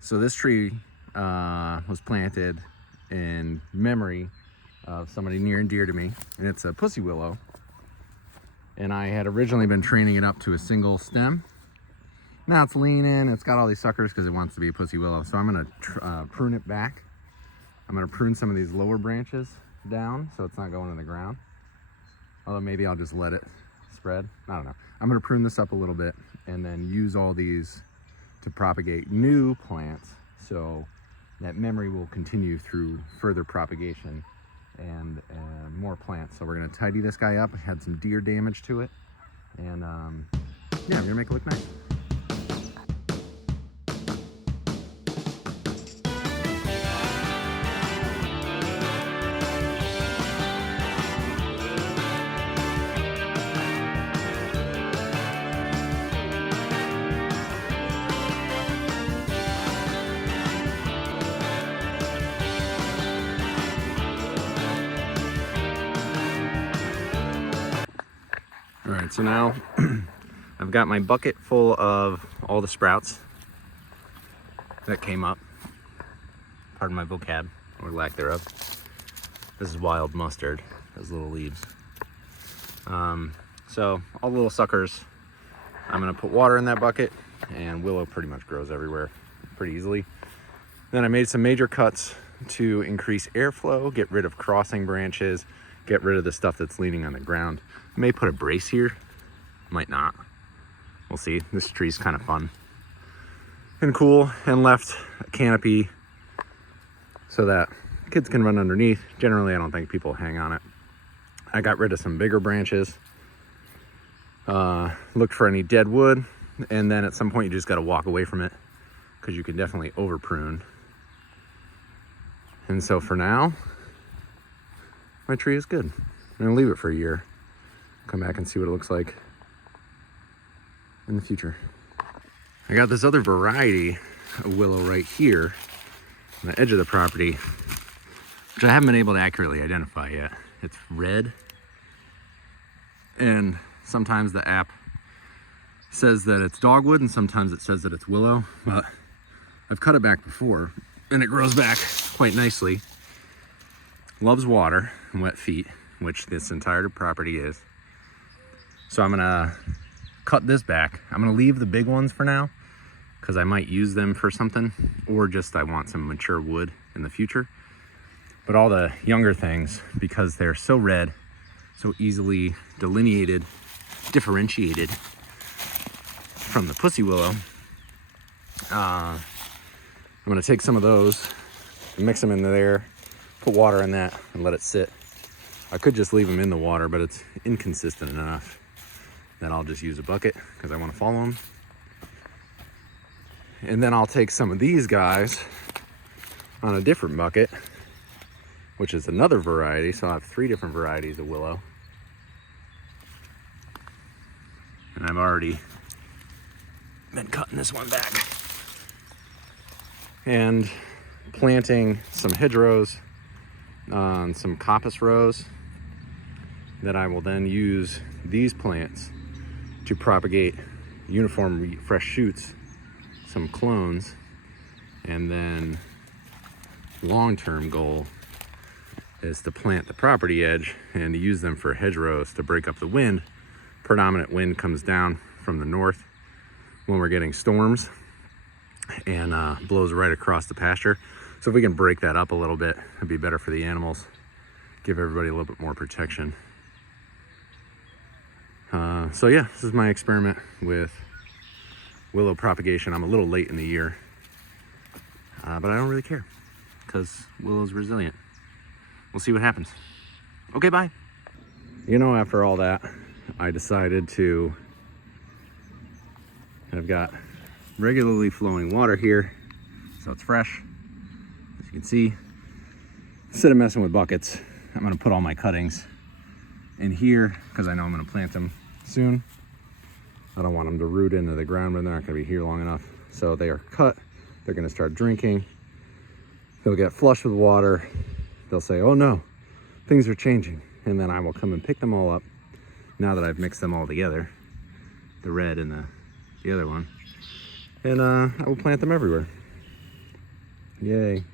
So this tree was planted in memory of somebody near and dear to me, and it's a pussy willow. And I had originally been training it up to a single stem. Now it's leaning, it's got all these suckers because it wants to be a pussy willow. So I'm gonna prune it back. I'm gonna prune some of these lower branches down so it's not going in the ground. Although maybe I'll just let it spread, I don't know. I'm gonna prune this up a little bit and then use all these to propagate new plants, so that memory will continue through further propagation and more plants. So we're gonna tidy this guy up. I had some deer damage to it, and yeah, I'm gonna make it look nice. All right, so now I've got my bucket full of all the sprouts that came up. Pardon my vocab, or lack thereof. This is wild mustard, those little leaves. So all the little suckers, I'm gonna put water in that bucket, and willow pretty much grows everywhere pretty easily. Then I made some major cuts to increase airflow, get rid of crossing branches, get rid of the stuff that's leaning on the ground. I may put a brace here, might not. We'll see. This tree's kind of fun and cool, and left a canopy so that kids can run underneath. Generally, I don't think people hang on it. I got rid of some bigger branches, looked for any dead wood, and then at some point you just got to walk away from it because you can definitely over prune. And so for now, my tree is good. I'm gonna leave it for a year, come back and see what it looks like in the future. I got this other variety of willow right here on the edge of the property, which I haven't been able to accurately identify yet. It's red, and sometimes the app says that it's dogwood and sometimes it says that it's willow, but I've cut it back before and it grows back quite nicely. Loves water and wet feet, which this entire property is. So I'm gonna cut this back. I'm gonna leave the big ones for now because I might use them for something, or just I want some mature wood in the future. But all the younger things, because they're so red, so easily delineated, differentiated from the pussy willow, I'm gonna take some of those and mix them into there, put water in that and let it sit. I could just leave them in the water, but it's inconsistent enough that I'll just use a bucket because I want to follow them. And then I'll take some of these guys on a different bucket, which is another variety. So I have 3 different varieties of willow. And I've already been cutting this one back and planting some hedgerows on some coppice rows that I will then use these plants to propagate uniform fresh shoots, some clones, and then long-term goal is to plant the property edge and to use them for hedgerows to break up the wind. Predominant wind comes down from the north when we're getting storms and blows right across the pasture. So if we can break that up a little bit, it'd be better for the animals, give everybody a little bit more protection. So yeah, this is my experiment with willow propagation. I'm a little late in the year, but I don't really care because willow's resilient. We'll see what happens. Okay, bye. You know, after all that, I decided to, I've got regularly flowing water here, so it's fresh. As you can see, instead of messing with buckets, I'm gonna put all my cuttings in here because I know I'm gonna plant them soon. I don't want them to root into the ground when they're not gonna be here long enough. So they are cut, they're gonna start drinking, they'll get flush with water, they'll say, oh no, things are changing. And then I will come and pick them all up now that I've mixed them all together, the red and the other one. And I will plant them everywhere. Yay.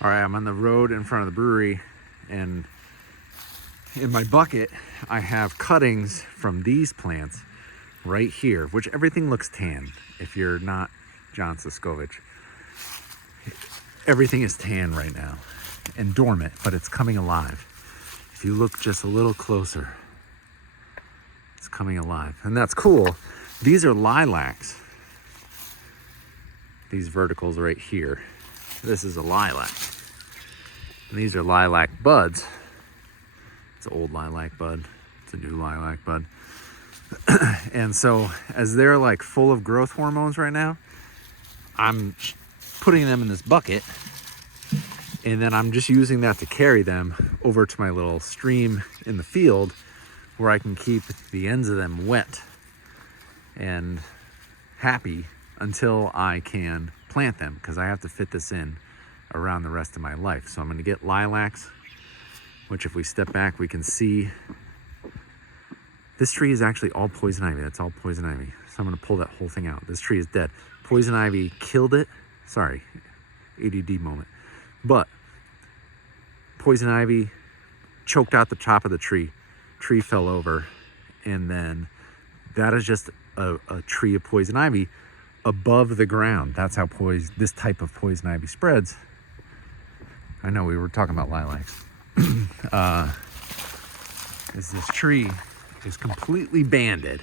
All right, I'm on the road in front of the brewery, and in my bucket, I have cuttings from these plants right here, which everything looks tan. If you're not John Siskovich, everything is tan right now and dormant, but it's coming alive. If you look just a little closer, it's coming alive, and that's cool. These are lilacs. These verticals right here. This is a lilac. And these are lilac buds. It's an old lilac bud. It's a new lilac bud. And so as they're like full of growth hormones right now, I'm putting them in this bucket, and then I'm just using that to carry them over to my little stream in the field where I can keep the ends of them wet and happy until I can plant them, because I have to fit this in around the rest of my life. So I'm going to get lilacs, which if we step back, we can see this tree is actually all poison ivy. That's all poison ivy. So I'm going to pull that whole thing out. This tree is dead. Poison ivy killed it. Sorry, ADD moment. But poison ivy choked out the top of the tree. Tree fell over, and then that is just a tree of poison ivy above the ground. That's how this type of poison ivy spreads. I know we were talking about lilacs. Is this tree is completely banded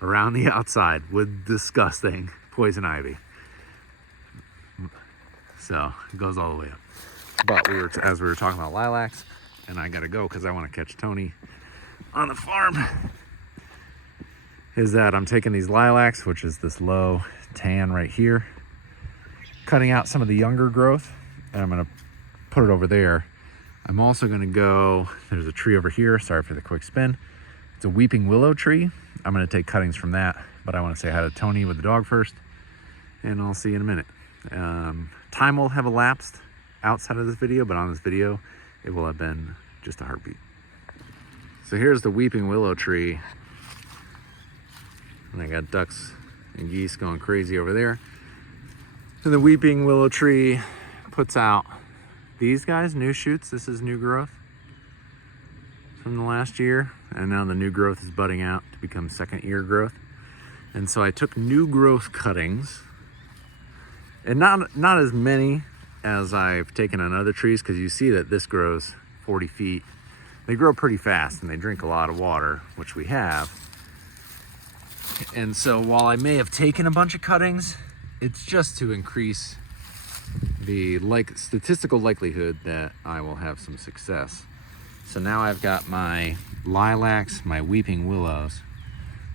around the outside with disgusting poison ivy. So it goes all the way up. But as we were talking about lilacs, and I gotta go because I want to catch Tony on the farm, is that I'm taking these lilacs, which is this low tan right here, cutting out some of the younger growth, and I'm gonna put it over there. I'm also gonna go, there's a tree over here, sorry for the quick spin. It's a weeping willow tree. I'm gonna take cuttings from that, but I wanna say hi to Tony with the dog first, and I'll see you in a minute. Time will have elapsed outside of this video, but on this video, it will have been just a heartbeat. So here's the weeping willow tree. And I got ducks and geese going crazy over there. And the weeping willow tree puts out these guys, new shoots. This is new growth from the last year. And now the new growth is budding out to become second year growth. And so I took new growth cuttings, and not as many as I've taken on other trees, because you see that this grows 40 feet. They grow pretty fast and they drink a lot of water, which we have. And so while I may have taken a bunch of cuttings, it's just to increase the statistical likelihood that I will have some success. So now I've got my lilacs, my weeping willows,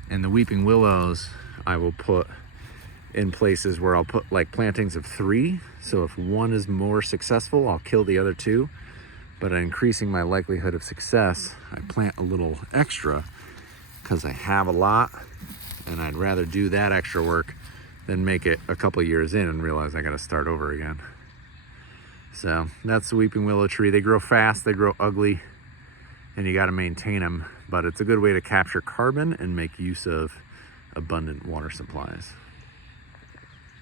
and the weeping willows I will put in places where I'll put like plantings of 3. So if one is more successful, I'll kill the other 2. But increasing my likelihood of success, I plant a little extra because I have a lot, and I'd rather do that extra work than make it a couple years in and realize I got to start over again. So that's the weeping willow tree. They grow fast, they grow ugly, and you got to maintain them, but it's a good way to capture carbon and make use of abundant water supplies.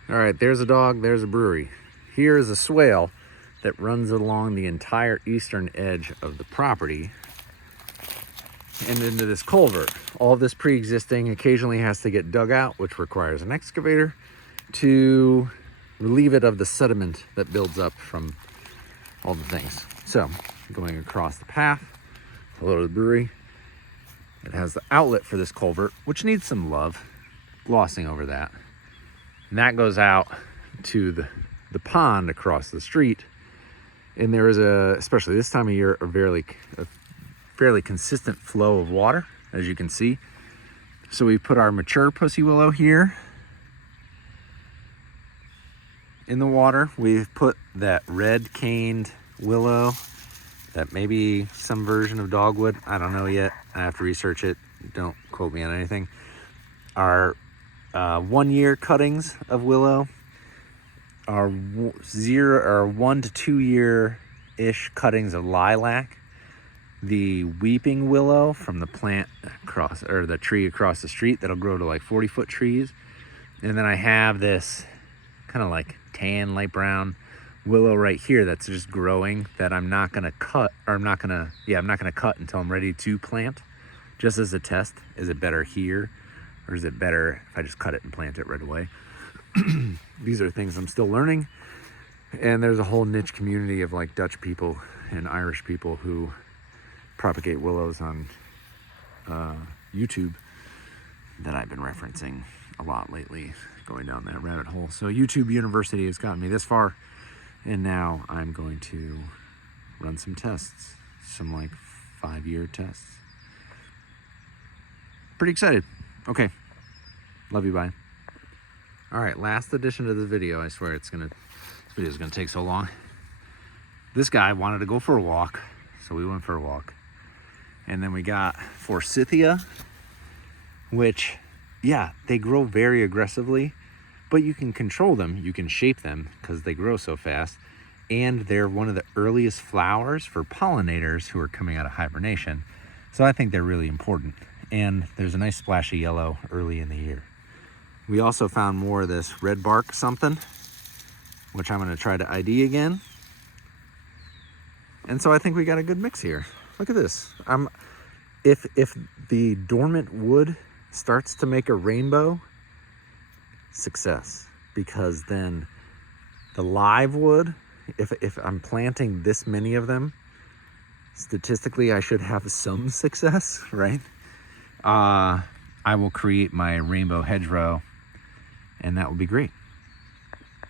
All right, there's a dog, there's a brewery. Here is a swale that runs along the entire eastern edge of the property and into this culvert. All of this pre-existing occasionally has to get dug out, which requires an excavator to relieve it of the sediment that builds up from all the things. So going across the path, hello to the brewery. It has the outlet for this culvert, which needs some love, glossing over that. And that goes out to the pond across the street. And there is especially this time of year, a fairly consistent flow of water, as you can see. So we put our mature pussy willow here in the water. We've put that red caned willow that may be some version of dogwood. I don't know yet. I have to research it. Don't quote me on anything. Our 1 year cuttings of willow are 1 to 2 year ish cuttings of lilac. The weeping willow from the plant across, or the tree across the street, that'll grow to like 40-foot trees. And then I have this kind of like tan, light brown willow right here that's just growing that I'm not gonna cut, or I'm not gonna cut until I'm ready to plant, just as a test. Is it better here, or is it better if I just cut it and plant it right away? These are things I'm still learning. And there's a whole niche community of like Dutch people and Irish people who propagate willows on YouTube that I've been referencing a lot lately, going down that rabbit hole. So YouTube University has gotten me this far, and now I'm going to run some tests, some like 5-year tests. Pretty excited. Okay, love you, bye. All right, last addition to the video. I swear this video is gonna take so long. This guy wanted to go for a walk, so we went for a walk. And then we got forsythia, which, yeah, they grow very aggressively, but you can control them, you can shape them because they grow so fast. And they're one of the earliest flowers for pollinators who are coming out of hibernation. So I think they're really important. And there's a nice splash of yellow early in the year. We also found more of this red bark something, which I'm gonna try to ID again. And so I think we got a good mix here. Look at this. If the dormant wood starts to make a rainbow, success. Because then the live wood, if I'm planting this many of them, statistically I should have some success, right? I will create my rainbow hedgerow, and that will be great.